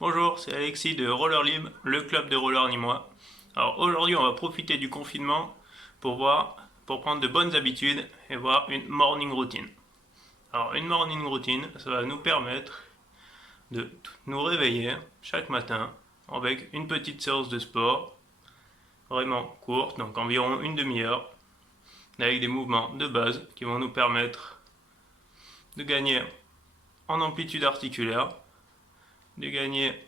Bonjour, c'est Alexis de Roller Libre, le club de roller nîmois. Alors aujourd'hui, on va profiter du confinement pour prendre de bonnes habitudes et voir une morning routine. Alors une morning routine, ça va nous permettre de nous réveiller chaque matin avec une petite séance de sport, vraiment courte, donc environ une demi-heure, avec des mouvements de base qui vont nous permettre de gagner en amplitude articulaire, de gagner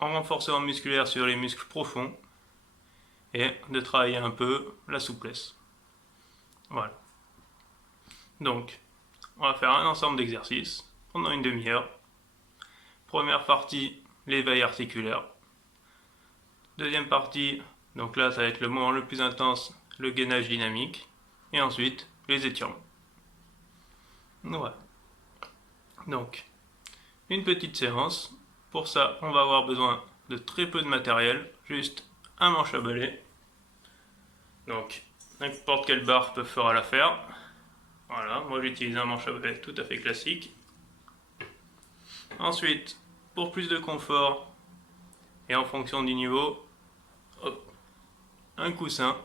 en renforcement musculaire sur les muscles profonds et de travailler un peu la souplesse. Voilà. Donc, on va faire un ensemble d'exercices pendant une demi-heure. Première partie, l'éveil articulaire. Deuxième partie, donc là ça va être le moment le plus intense, le gainage dynamique. Et ensuite, les étirements. Voilà. Donc, une petite séance. Pour ça, on va avoir besoin de très peu de matériel, juste un manche à balai. Donc, n'importe quelle barre peut faire l'affaire. Voilà, moi j'utilise un manche à balai tout à fait classique. Ensuite, pour plus de confort et en fonction du niveau, hop, un coussin.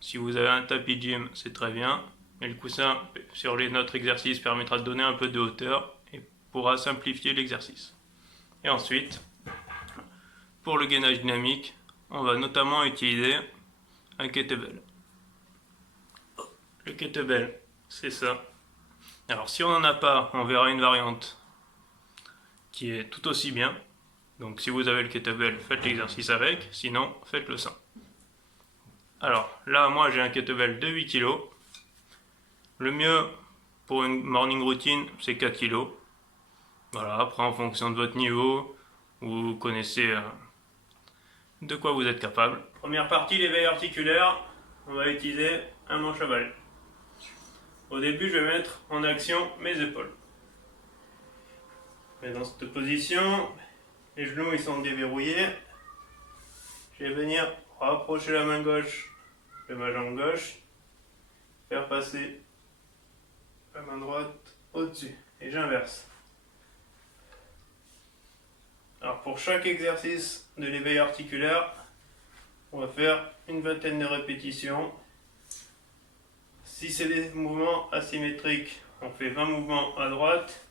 Si vous avez un tapis de gym, c'est très bien. Mais le coussin sur les autres exercices permettra de donner un peu de hauteur et pourra simplifier l'exercice. Et ensuite, pour le gainage dynamique, on va notamment utiliser un kettlebell. Le kettlebell, c'est ça. Alors si on n'en a pas, on verra une variante qui est tout aussi bien. Donc si vous avez le kettlebell, faites l'exercice avec, sinon faites-le sans. Alors là, moi j'ai un kettlebell de 8 kg. Le mieux pour une morning routine, c'est 4 kg. Voilà, après en fonction de votre niveau, vous connaissez de quoi vous êtes capable. Première partie, l'éveil articulaire, on va utiliser un manche à balai. Au début, je vais mettre en action mes épaules. Mais dans cette position, les genoux ils sont déverrouillés. Je vais venir rapprocher la main gauche de ma jambe gauche, faire passer la main droite au-dessus. Et j'inverse. Alors pour chaque exercice de l'éveil articulaire, on va faire une vingtaine de répétitions. Si c'est des mouvements asymétriques, on fait 20 mouvements à droite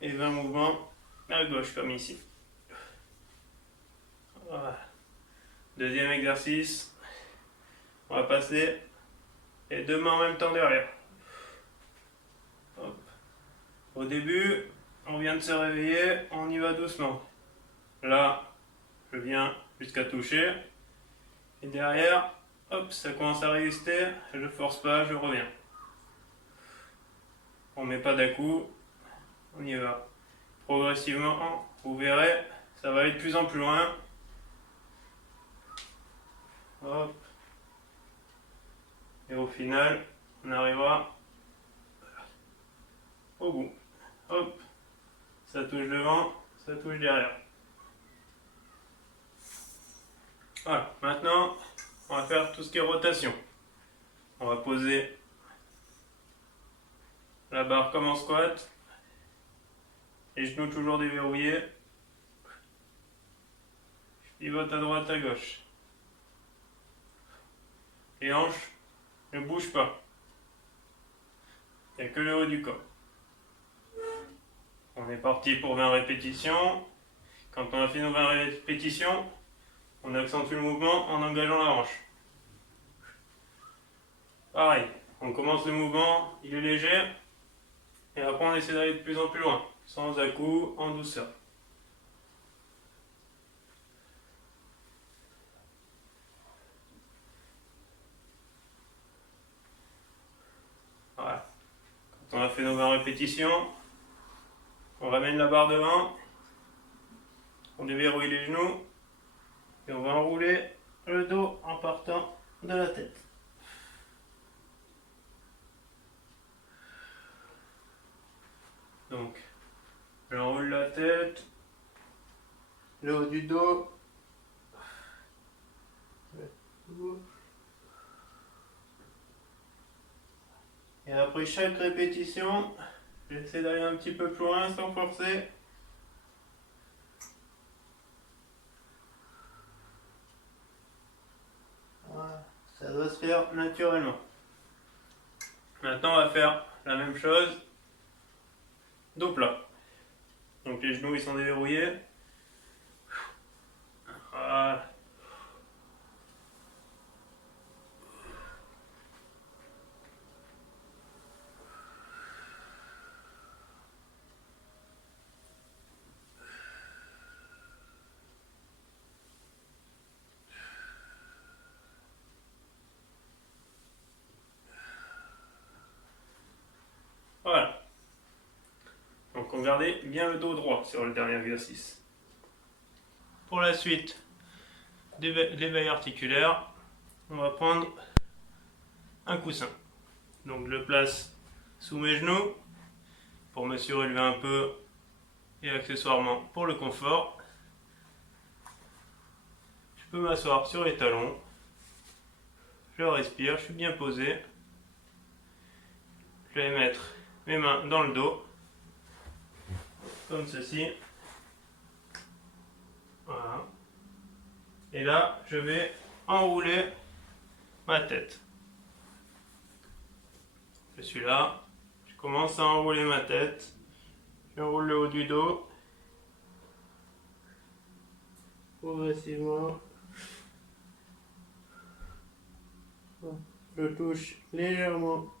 et 20 mouvements à gauche comme ici. Voilà. Deuxième exercice, on va passer les deux mains en même temps derrière. Hop. Au début, on vient de se réveiller, on y va doucement. Là, je viens jusqu'à toucher. Et derrière, hop, ça commence à résister, je force pas, je reviens. On met pas d'à-coup, on y va. Progressivement, vous verrez, ça va aller de plus en plus loin. Hop. Et au final, on arrivera au bout. Hop. Ça touche devant, ça touche derrière. Voilà. Maintenant, on va faire tout ce qui est rotation. On va poser la barre comme en squat. Les genoux toujours déverrouillés. Je pivote à droite, à gauche. Les hanches ne bougent pas. Il n'y a que le haut du corps. On est parti pour 20 répétitions. Quand on a fait nos 20 répétitions, on accentue le mouvement en engageant la hanche. Pareil, on commence le mouvement, il est léger, et après on essaie d'aller de plus en plus loin, sans à-coup, en douceur. Voilà. Quand on a fait nos 20 répétitions, on ramène la barre devant, on déverrouille les genoux, et on va enrouler le dos en partant de la tête. Donc, j'enroule la tête, le haut du dos, et après chaque répétition, j'essaie d'aller un petit peu plus loin sans forcer. naturellement. Maintenant, on va faire la même chose dos plat. Donc les genoux ils sont déverrouillés. Voilà. Voilà. Donc on gardait bien le dos droit sur le dernier exercice. Pour la suite l'éveil articulaire, on va prendre un coussin. Donc je le place sous mes genoux pour me surélever un peu et accessoirement pour le confort. Je peux m'asseoir sur les talons. Je respire, je suis bien posé. Je vais mettre mes mains dans le dos, comme ceci. Voilà. Et là, je vais enrouler ma tête. Je suis là, je commence à enrouler ma tête. J'enroule le haut du dos. Progressivement. Je touche légèrement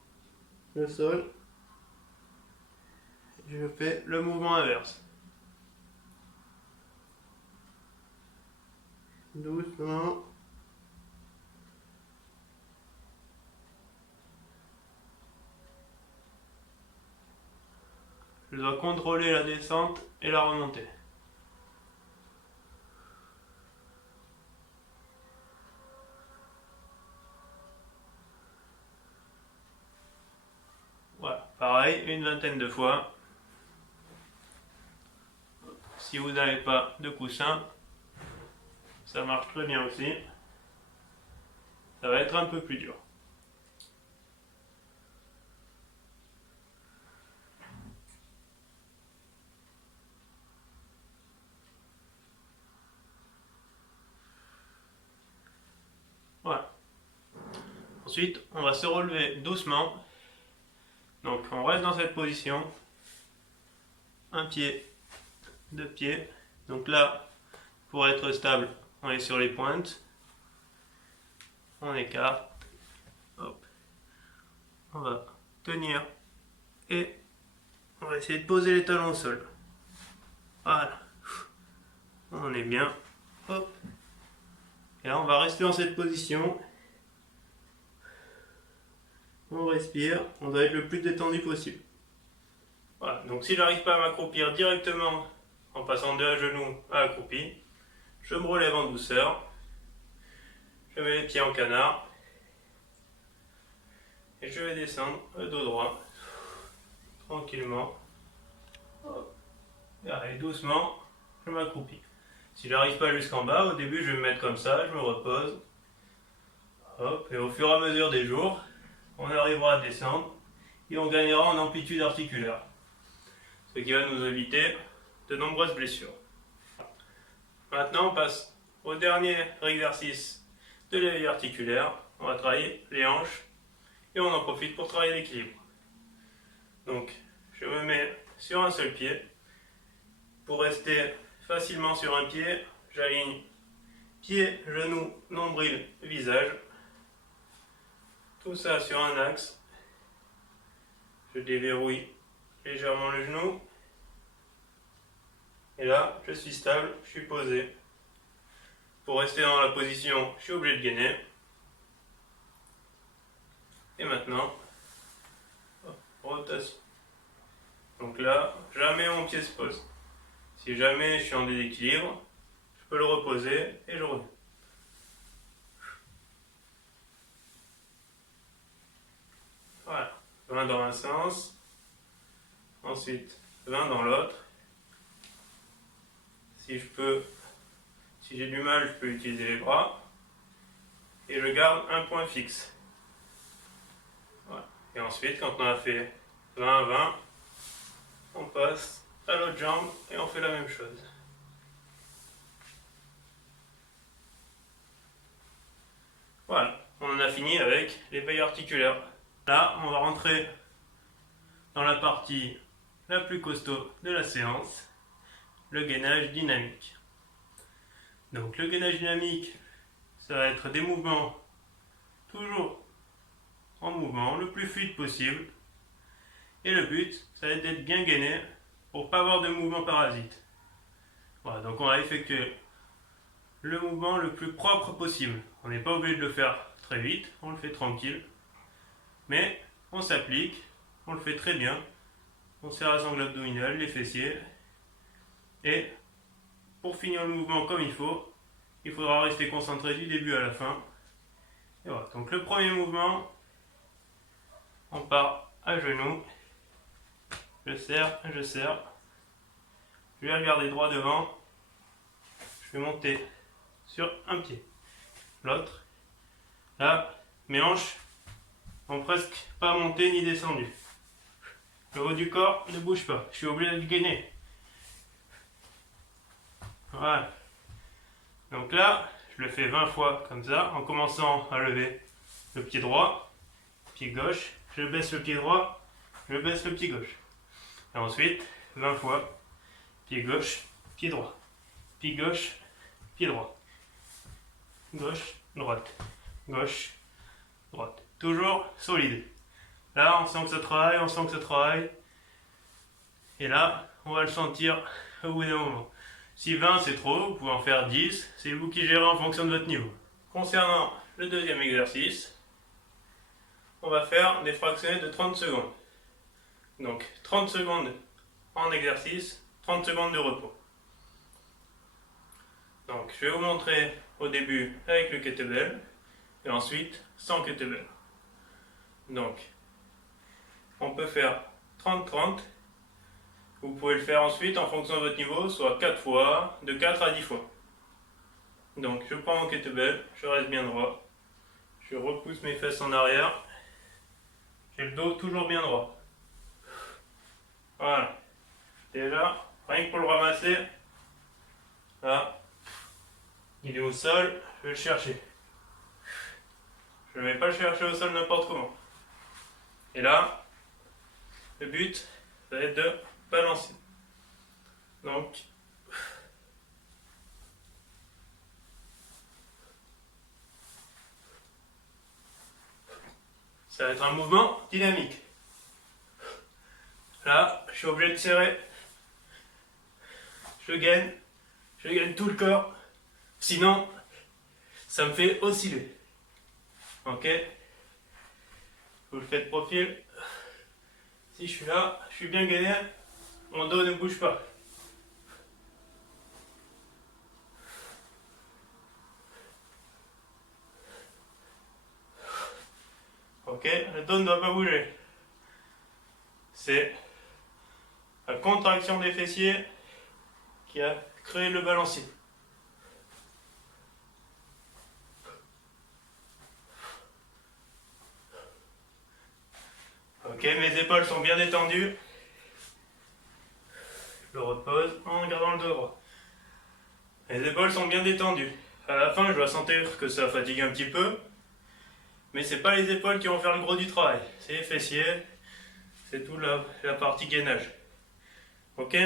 le sol. Je fais le mouvement inverse. Doucement. Je dois contrôler la descente et la remontée. Voilà, pareil, une vingtaine de fois. Si vous n'avez pas de coussin, ça marche très bien aussi. Ça va être un peu plus dur. Voilà. Ensuite, on va se relever doucement. Donc, on reste dans cette position. Un pied, deux pieds. Donc là, pour être stable, on est sur les pointes. On écarte. Hop. On va tenir et on va essayer de poser les talons au sol. Voilà. On est bien. Hop. Et là, on va rester dans cette position. On respire. On doit être le plus détendu possible. Voilà. Donc si j'arrive pas à m'accroupir directement en passant de à genoux à accroupi, je me relève en douceur. Je mets les pieds en canard. Et je vais descendre le dos droit. Tranquillement. Hop. Et allez, doucement, je m'accroupis. Si j'arrive pas jusqu'en bas, au début je vais me mettre comme ça, je me repose. Hop, et au fur et à mesure des jours, on arrivera à descendre et on gagnera en amplitude articulaire. Ce qui va nous éviter de nombreuses blessures. Maintenant on passe au dernier exercice de l'éveil articulaire. On va travailler les hanches et on en profite pour travailler l'équilibre. Donc je me mets sur un seul pied. Pour rester facilement sur un pied, j'aligne pied, genou, nombril, visage. Tout ça sur un axe. Je déverrouille légèrement le genou. Et là, je suis stable, je suis posé. Pour rester dans la position, je suis obligé de gainer. Et maintenant, rotation. Donc là, jamais mon pied se pose. Si jamais je suis en déséquilibre, je peux le reposer et je reviens. Voilà, 20 dans un sens, ensuite 20 dans l'autre. Si j'ai du mal, je peux utiliser les bras. Et je garde un point fixe. Voilà. Et ensuite, quand on a fait 20-20, on passe à l'autre jambe et on fait la même chose. Voilà, on en a fini. fini avec l'éveil articulaire. Là, on va rentrer dans la partie la plus costaud de la séance, le gainage dynamique. Donc le gainage dynamique, ça va être des mouvements toujours en mouvement, le plus fluide possible. Et le but, ça va être d'être bien gainé pour pas avoir de mouvement parasite. Voilà, donc on va effectuer le mouvement le plus propre possible. On n'est pas obligé de le faire très vite, on le fait tranquille. Mais on s'applique, on le fait très bien. On serre la sangle abdominale, les fessiers. Et pour finir le mouvement comme il faudra rester concentré du début à la fin. Et voilà, donc le premier mouvement, on part à genoux. Je serre, je serre. Je vais regarder droit devant. Je vais monter sur un pied. L'autre. Là, mes hanches n'ont presque pas monté ni descendu. Le haut du corps ne bouge pas. Je suis obligé de gainer. Voilà. Donc là, je le fais 20 fois comme ça, en commençant à lever le pied droit, pied gauche. Je baisse le pied droit, je baisse le pied gauche. Et ensuite, 20 fois, pied gauche, pied droit. Pied gauche, pied droit. Gauche, droite. Gauche, droite. Toujours solide. Là, on sent que ça travaille, on sent que ça travaille. Et là, on va le sentir au bout d'un moment. Si 20 c'est trop, vous pouvez en faire 10. C'est vous qui gérez en fonction de votre niveau. Concernant le deuxième exercice, on va faire des fractionnés de 30 secondes. Donc 30 secondes en exercice, 30 secondes de repos. Donc je vais vous montrer au début avec le kettlebell et ensuite sans kettlebell. Donc on peut faire 30-30. Vous pouvez le faire ensuite en fonction de votre niveau, soit 4 fois, de 4 à 10 fois. Donc je prends mon kettlebell, je reste bien droit. Je repousse mes fesses en arrière. J'ai le dos toujours bien droit. Voilà. Déjà, rien que pour le ramasser, là, il est au sol, je vais le chercher. Je ne vais pas le chercher au sol n'importe comment. Et là, le but, ça va être de balancer. Donc, ça va être un mouvement dynamique. Là, je suis obligé de serrer. Je gaine tout le corps. Sinon, ça me fait osciller. Ok? Vous le faites profil. Si je suis là, je suis bien gainé. Mon dos ne bouge pas. Ok? Le dos ne doit pas bouger. C'est la contraction des fessiers qui a créé le balancier. Ok, mes épaules sont bien détendues. Je repose en gardant le dos droit. Les épaules sont bien détendues. À la fin, je dois sentir que ça fatigue un petit peu. Mais c'est pas les épaules qui vont faire le gros du travail. C'est les fessiers. C'est tout la partie gainage. Ok?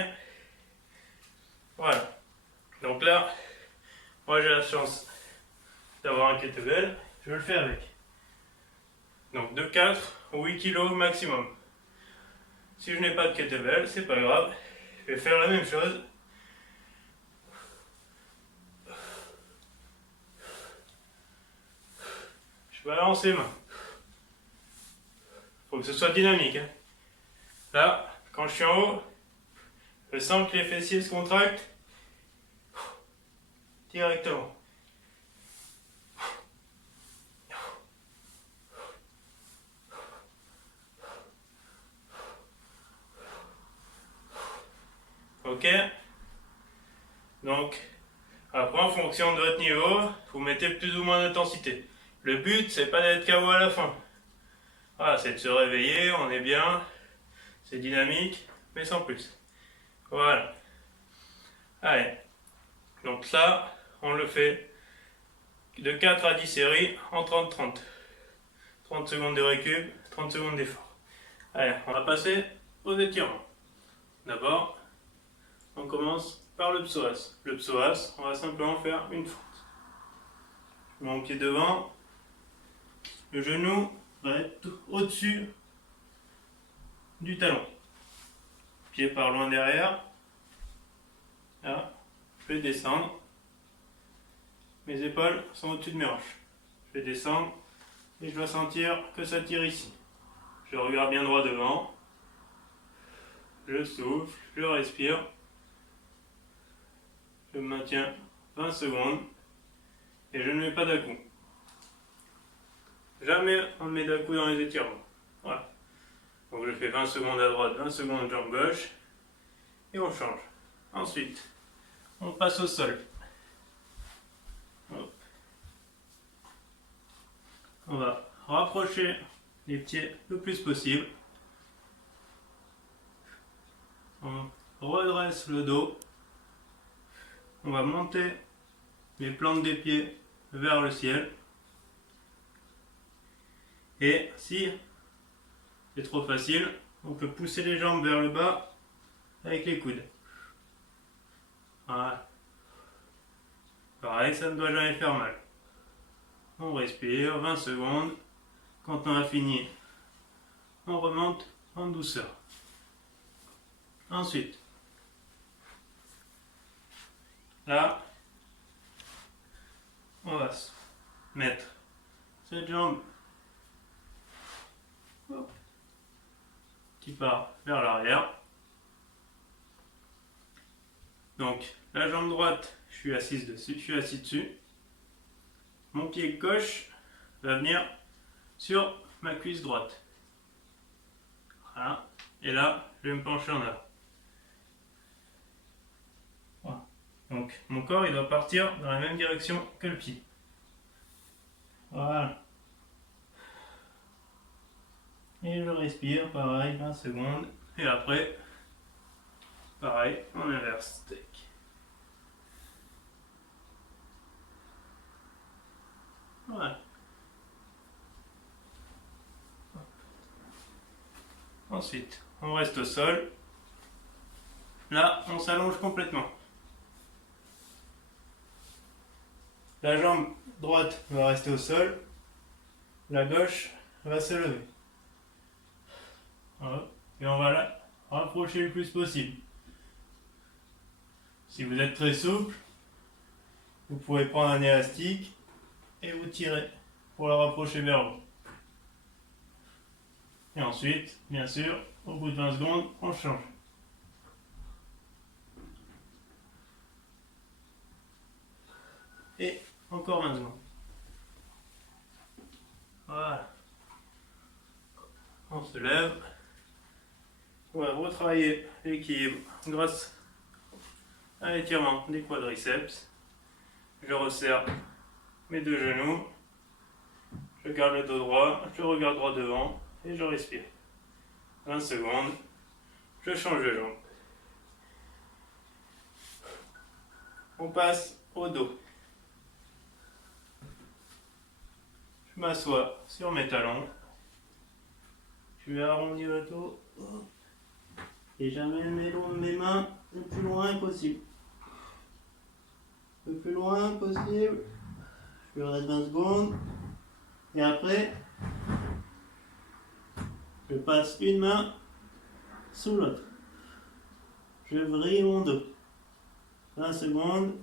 Voilà. Donc là, moi j'ai la chance d'avoir un kettlebell. Je le fais avec. Donc de 4 ou 8 kg maximum. Si je n'ai pas de kettlebell, c'est pas grave. Je vais faire la même chose. Je balance les mains. Faut que ce soit dynamique. Hein. Là, quand je suis en haut, je sens que les fessiers se contractent directement. Ok? Donc, après, en fonction de votre niveau, vous mettez plus ou moins d'intensité. Le but, c'est pas d'être KO à la fin. Voilà, c'est de se réveiller, on est bien, c'est dynamique, mais sans plus. Voilà. Allez. Donc ça, on le fait de 4 à 10 séries en 30-30. 30 secondes de récup, 30 secondes d'effort. Allez, on va passer aux étirements. D'abord, on commence par le psoas. Le psoas, on va simplement faire une fente. Je mets mon pied devant, le genou va être au-dessus du talon. Pied par loin derrière. Là, je vais descendre. Mes épaules sont au-dessus de mes hanches. Je vais descendre et je dois sentir que ça tire ici. Je regarde bien droit devant. Je souffle, je respire. Je me maintiens 20 secondes et je ne mets pas d'à-coups. Jamais on ne met d'à-coups dans les étirements. Voilà. Donc je fais 20 secondes à droite, 20 secondes jambe gauche et on change. Ensuite, on passe au sol. Hop. On va rapprocher les pieds le plus possible. On redresse le dos. On va monter les plantes des pieds vers le ciel. Et si c'est trop facile, on peut pousser les jambes vers le bas avec les coudes. Voilà. Pareil, ça ne doit jamais faire mal. On respire 20 secondes. Quand on a fini, on remonte en douceur. Ensuite, là, on va se mettre cette jambe qui part vers l'arrière. Donc, la jambe droite, je suis assis dessus. Mon pied gauche va venir sur ma cuisse droite. Voilà. Et là, je vais me pencher en avant. Voilà. Donc, mon corps, il doit partir dans la même direction que le pied. Voilà. Et je respire, pareil, 20 secondes. Et après, pareil, on inverse. Tac. Voilà. Ensuite, on reste au sol. Là, on s'allonge complètement. La jambe droite va rester au sol. La gauche va se lever. Voilà. Et on va la rapprocher le plus possible. Si vous êtes très souple, vous pouvez prendre un élastique et vous tirer pour la rapprocher vers vous. Et ensuite, bien sûr, au bout de 20 secondes, on change. Et encore 20 secondes. Voilà. On se lève. On va retravailler l'équilibre grâce à l'étirement des quadriceps. Je resserre mes deux genoux. Je garde le dos droit. Je regarde droit devant. Et je respire. 20 secondes. Je change de jambe. On passe au dos. Je m'assois sur mes talons. Je vais arrondir le dos. Et j'amène mes mains le plus loin possible. Le plus loin possible. Je reste 20 secondes. Et après, je passe une main sous l'autre. Je vrille mon dos. 20 secondes.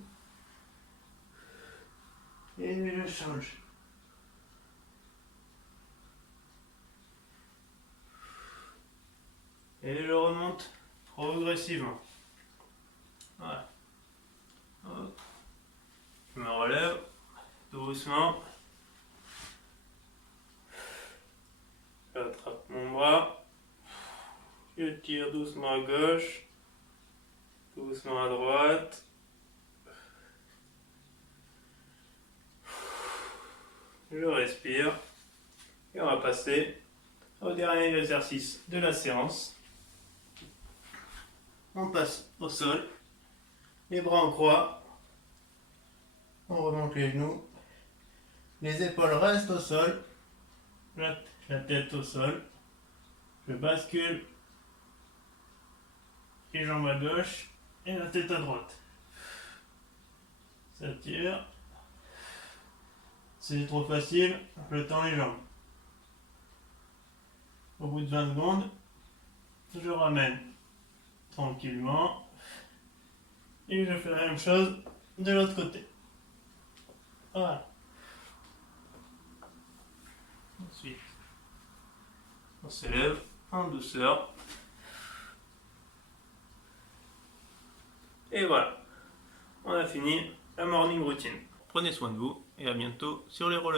Et je change. Et je remonte progressivement. Voilà. Hop. Je me relève doucement. J'attrape mon bras. Je tire doucement à gauche. Doucement à droite. Je respire. Et on va passer au dernier exercice de la séance. On passe au sol. Les bras en croix. On remonte les genoux. Les épaules restent au sol. la tête au sol, je bascule les jambes à gauche et la tête à droite. Ça tire. Si c'est trop facile, je tends les jambes. Au bout de 20 secondes, je ramène tranquillement et je fais la même chose de l'autre côté. Voilà. Ensuite, on s'élève en douceur. Et voilà, on a fini la morning routine. Prenez soin de vous et à bientôt sur les rollers.